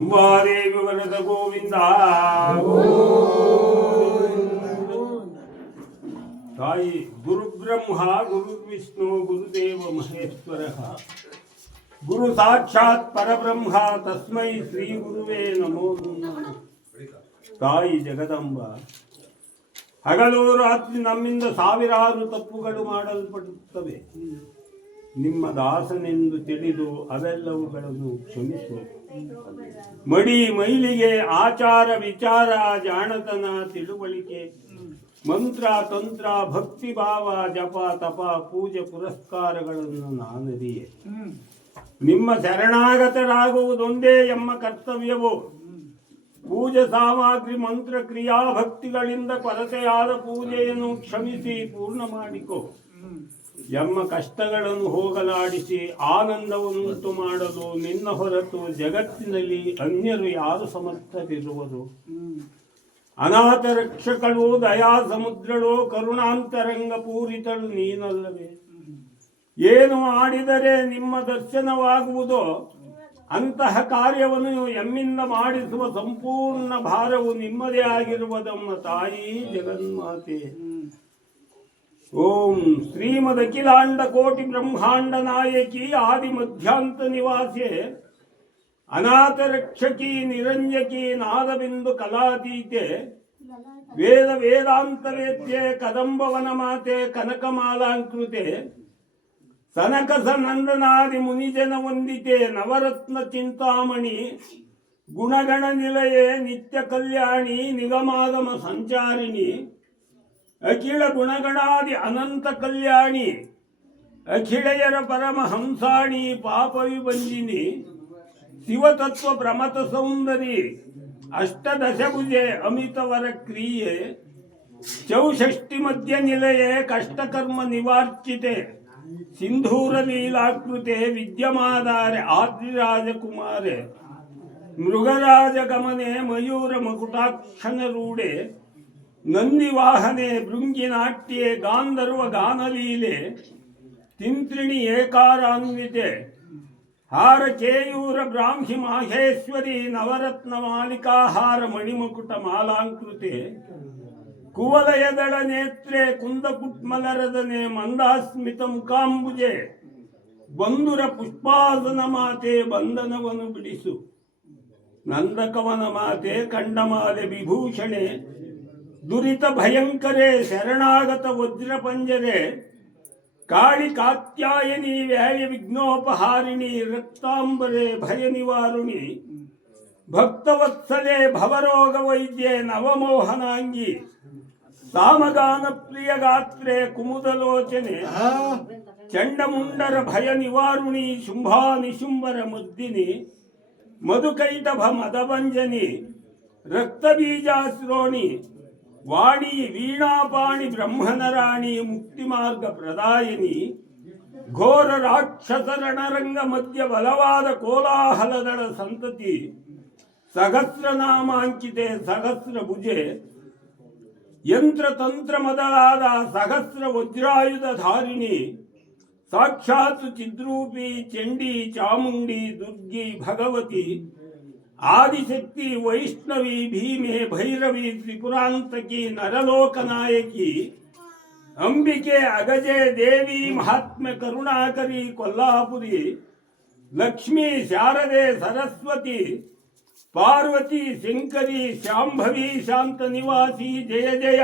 ಅಂಬಾದೇವಿ ವರದ ಗೋವಿಂದ. ತಾಯಿ ಗುರುಬ್ರಹ್ಮ ಗುರುರ್ವಿಷ್ಣು ಗುರುದೇವ ಮಹೇಶ್ವರ ಗುರು ಸಾಕ್ಷಾತ್ ಪರಬ್ರಹ್ಮ ತಸ್ಮೈ ಶ್ರೀ ಗುರುವೇ ನಮೋ ನಮಃ. ತಾಯಿ ಜಗದಂಬ ಹಗಲು ರಾತ್ರಿ ನಮ್ಮಿಂದ ಸಾವಿರಾರು ತಪ್ಪುಗಳು ಮಾಡಲ್ಪಡುತ್ತವೆ. ನಿಮ್ಮ ದಾಸನೆಂದು ತಿಳಿದು ಅವೆಲ್ಲವುಗಳನ್ನು ಕ್ಷಮಿಸು. ಮಡಿ ಮೈಲಿಗೆ ಆಚಾರ ವಿಚಾರ ಜಾಣತನ ತಿಳುವಳಿಕೆ ಮಂತ್ರ ತಂತ್ರ ಭಕ್ತಿ ಭಾವ ಜಪ ತಪ ಪೂಜೆ ಪುರಸ್ಕಾರಗಳನ್ನು ನಾನರಿಯೆ. ನಿಮ್ಮ ಶರಣಾಗತರಾಗುವುದೊಂದೇ ಎಂಬ ಕರ್ತವ್ಯವು. ಪೂಜೆ ಸಾಮಗ್ರಿ ಮಂತ್ರ ಕ್ರಿಯಾ ಭಕ್ತಿಗಳಿಂದ ಕೊರತೆಯಾದ ಪೂಜೆಯನ್ನು ಕ್ಷಮಿಸಿ ಪೂರ್ಣ ಮಾಡಿಕೊ ಎಂಬ ಕಷ್ಟಗಳನ್ನು ಹೋಗಲಾಡಿಸಿ ಆನಂದವನ್ನುಂಟು ಮಾಡಲು ನಿನ್ನ ಹೊರತು ಜಗತ್ತಿನಲ್ಲಿ ಅನ್ಯರು ಯಾರು ಸಮರ್ಥರಿರುವರು. ಅನಾಥ ರಕ್ಷಕಳು ದಯಾ ಸಮುದ್ರಳು ಕರುಣಾಂತರಂಗ ಪೂರಿತಳು ನೀನಲ್ಲವೇ. ಏನು ಮಾಡಿದರೆ ನಿಮ್ಮ ದರ್ಶನವಾಗುವುದೋ ಅಂತಹ ಕಾರ್ಯವನ್ನು ಎಮ್ಮಿಂದ ಮಾಡಿಸುವ ಸಂಪೂರ್ಣ ಭಾರವು ನಿಮ್ಮದೇ ಆಗಿರುವುದಮ್ಮ ತಾಯಿ ಜಗನ್ಮಾತೆ. ಓಂ ಶ್ರೀಮದ್ ಅಖಿಲಾಂಡ ಕೋಟಿ ಬ್ರಹ್ಮಾಂಡ ನಾಯಕಿ ಆದಿ ಮಧ್ಯಾಂತ ನಿವಾಸೆ ಅನಾಥ ರಕ್ಷಕಿ ನಿರಂಜಕಿ ನಾದಬಿಂದು ಕಲಾತೀತೆ ವೇದ ವೇದಾಂತ ವೇದ್ಯೆ ಕದಂಬವನ ಮಾತೆ ಕನಕಮಾಲಾಂಕೃತೆ ಸನಕ ಸನಂದನಾದಿ ಮುನಿಜನ ವಂದಿತೆ ನವರತ್ನ ಚಿಂತಾಮಣಿ ಗುಣಗಣ ನಿಲಯೇ ನಿತ್ಯ ಕಲ್ಯಾಣಿ ನಿಗಮಾಗಮ ಸಂಚಾರಿಣಿ ಅಖಿಳ ಗುಣಗಣಾದಿ ಅನಂತ ಕಲ್ಯಾಣಿ ಅಖಿಳೆಯರ ಪರಮಹಂಸಾಣಿ ಪಾಪ ವಿಭಂಜಿನಿ ಶಿವತತ್ವ ಪ್ರಮತ ಸೌಂದರಿ ಅಷ್ಟದಶಭುಜೆ ಅಮಿತವರ ಕ್ರಿಯೆ ಚೌಷಷ್ಟಿ ಮಧ್ಯ ನಿಲಯೇ ಕಷ್ಟಕರ್ಮ ನಿವಾರ್ಚಿತೆ ಸಿಂಧೂರ ಲೀಲಾಕೃತೆ ವಿದ್ಯಮಾಧಾರೆ ಆದ್ರಿರಾಜಕುಮಾರೆ ಮೃಗರಾಜ ಗಮನೆ ಮಯೂರ ಮಕುಟಾಕ್ಷನ ರೂಢೆ ನಂದಿವಾಹನೆ ಭೃಂಗಿನಾಟ್ಯೆ ಗಾಂಧರ್ವ ಗಾನಲೀಲೆ ತಿಂತ್ರಿಣಿ ಏಕಾರಾನ್ವಿತೆ ಹಾರ ಕೇಯೂರ ಬ್ರಾಹ್ಮಿ ಮಾಹೇಶ್ವರಿ ನವರತ್ನ ಮಾಲಿಕಾಹಾರ ಮಣಿಮಕುಟ ಮಾಲಾಂಕೃತೆ ಕುವಲಯದಳ ನೇತ್ರೆ ಕುಂದಪುಟ್ಮಲರದನೆ ಮಂದಾಸ್ಮಿತ ಮುಖಾಂಬುಜೆ ಬಂಧುರ ಪುಷ್ಪಾಸನ ಮಾತೆ ಬಂಧನವನ್ನು ಬಿಡಿಸು ನಂದಕವನ ಮಾತೆ ಕಂಡಮಾಲೆ ವಿಭೂಷಣೆ ದುರಿತ ಭಯಂಕರೆ ಶರಣಾಗತ ವಜ್ರ ಪಂಜರೆ ಕಾಳಿ ಕಾತ್ಯಾಯನಿ ವ್ಯಾಯ ವಿಘ್ನೋಪಹಾರಿಣಿ ರಕ್ತಾಂಬರೆ ಭಯ ನಿವಾರುಣಿ ಭಕ್ತವತ್ಸಲೆ ಭವರೋಗ ವೈದ್ಯೆ ನವಮೋಹನಾಂಗಿ ಸಾಮಗಾನ ಪ್ರಿಯ ಗಾತ್ರೆ ಕುಮುದಲೋಚನೆ ಚಂಡಮುಂಡರ ಭಯ ನಿವಾರುಣಿ ಶುಂಭಾ ನಿಶುಂಭರ ಮುದ್ದಿನಿ ಮಧುಕೈಟಭ ಮದಭಂಜನಿ ರಕ್ತಬೀಜಾಶ್ರೋಣಿ ವಾಣಿ ವೀಣಾಪಾಣಿ ಬ್ರಹ್ಮನರಾಣಿ ಮುಕ್ತಿ ಮಾರ್ಗ ಪ್ರದಾಯಿನಿ ಘೋರ ರಾಕ್ಷಸ ರಣರಂಗ ಮಧ್ಯ ಬಲವಾದ ಕೋಲಾಹಲದಳ ಸಂತತಿ ಸಹಸ್ರನಾಮಾಂಕಿತೆ ಸಹಸ್ರ ಭುಜೆ ಯಂತ್ರ ತಂತ್ರ ಮೊದಲಾದ ಸಹಸ್ರ ವಜ್ರಾಯುಧ ಧಾರಿಣಿ ಸಾಕ್ಷಾತ್ ಚಿದ್ರೂಪಿ ಚಂಡಿ ಚಾಮುಂಡಿ ದುರ್ಗಿ ಭಗವತಿ ಆದಿಶಕ್ತಿ ವೈಷ್ಣವಿ ಭೀಮೆ ಭೈರವಿ ತ್ರಿಪುರಾಂತಕಿ ನರಲೋಕನಾಯಕಿ ಅಂಬಿಕೆ ಅಗಜೆ ದೇವಿ ಮಹಾತ್ಮೆ ಕರುಣಾಕರಿ ಕೊಲ್ಲಾಪುರಿ ಲಕ್ಷ್ಮೀ ಶಾರದೆ ಸರಸ್ವತಿ ಪಾರ್ವತಿ ಶಂಕರಿ ಶಾಂಭವಿ ಶಾಂತ ನಿವಾಸಿ ಜಯ ಜಯ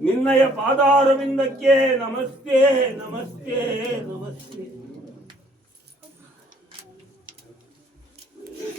ನಿನ್ನಯ ಪಾದಾರವಿಂದಕ್ಕೆ ನಮಸ್ತೆ ನಮಸ್ತೆ ನಮಸ್ತೆ.